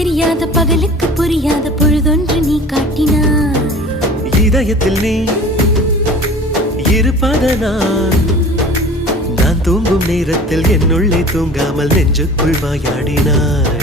தெரியாத பகலுக்கு புரியாத பொழுதொன்று நீ காட்டினாய். இதயத்தில் நீ இருப்பதனால் நான் தூங்கும் நேரத்தில் என்னுள்ளே தூங்காமல் நெஞ்சுக்குள் வாயாடினாய்.